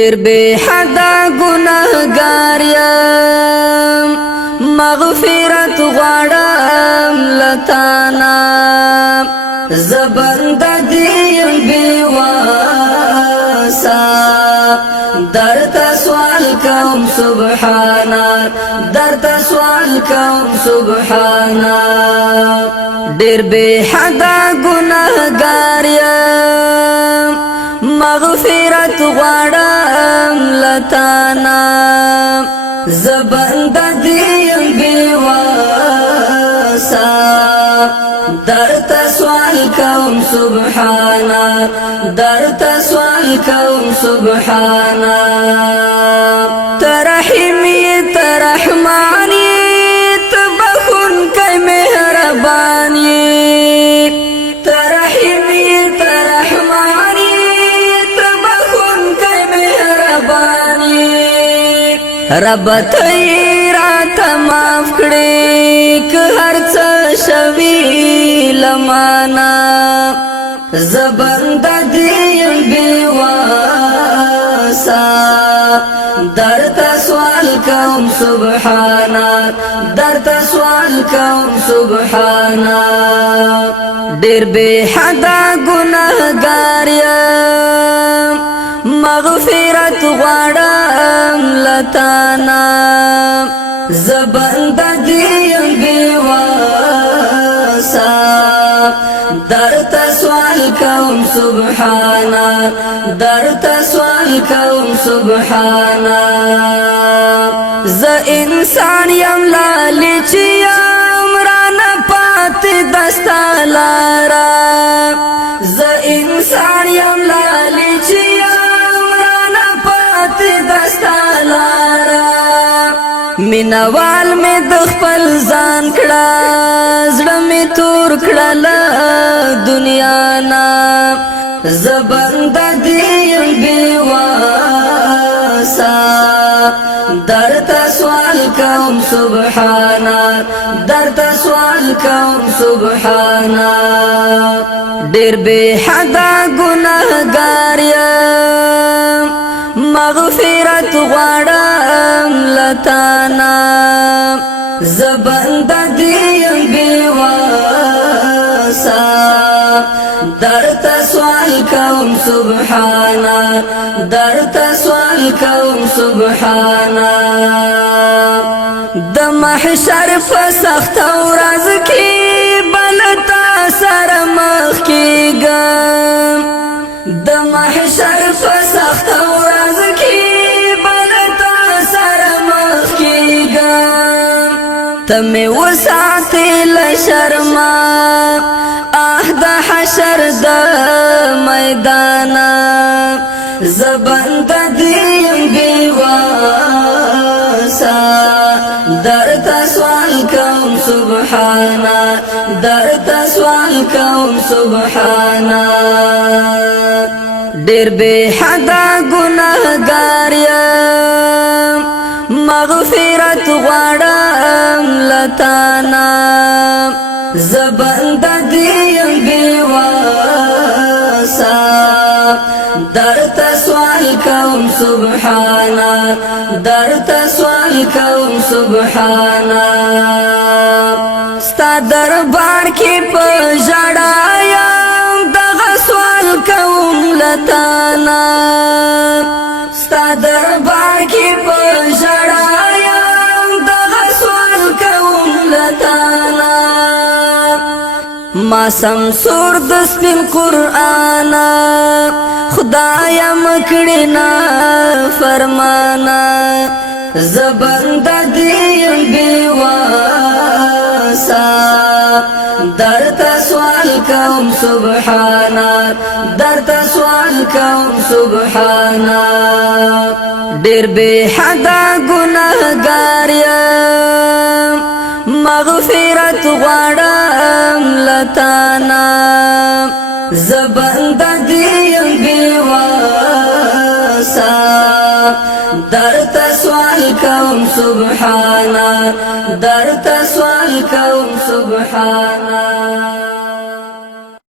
ډېر بے حدا ګناهګار یم مغفرت غواړم لتانا زبنده دیم بے واسا درتا سوال کوم سبحانا درتا سوال کوم سبحانا ډېر بے حدا ګناهګار یم مغفرت غواړم لتانا زبنده دیم بے واسا درتا سوال کوم سبحانا درتا سوال کوم سبحانا ترحیمی ترحمانی تبخن کئی مہربانی ترحیمی ترحمانی رب تیرات معاف کړي که هر څه شوي لمانا زبنده دیم بے واسا درتا سوال کوم سبحانا درتا سوال کوم سبحانا ډېر بے حدا ګناهګار یم مغفرت غواړم لتانا زبنده دیم بے واسا درتا سوال کوم سبحانا درتا سوال کوم سبحانا ز انسان یم لالچ یم رانا پات دستا لارا ز انسان یم لالچ مینوال می د خپل ځان کړه زړه می تور کړه دنیا نا زبنده دیم بے واسا درتا سوال کوم سبحانا درتا سوال کوم سبحانا ډېر بے حدا ګناهګار یم مغفرت غواړم لتانا زبنده دیم بے واسا درتا سوال کوم سبحانا درتا سوال کوم سبحانا د محشر په سخت ورځ کې بلتا سره مخ کېږم د محشر په سخت ورځ کې بلتا سره مخ کېږم ته مې وساتې له شرمه د حشر د میدانا زبنده دیم بے واسا درتا سوال کوم سبحانا درتا سوال کوم سبحانا ډېر بے حدا ګناهګار یم مغفرت غواړم لتانا زبنده دیم بے واسا درتا سوال کوم سبحانا درتا سوال کوم سبحانا ستا دربار کې په ژړا یم دغه سوال کوم لتانا ستا دربار کې په ژړا یم دغه سوال کوم لتانا ما سمسور د سپین قرآن خدایا مکړی نا فرمانا زبنده دیم بے واسا درتا سوال کوم سبحانا درتا سوال کوم سبحانا ډېر بے حدا ګناهګار یم مغفرت غواړم لتانا زبنده دیم بے واسا درتا سوال کوم سبحانا درتا سوال کوم سبحانا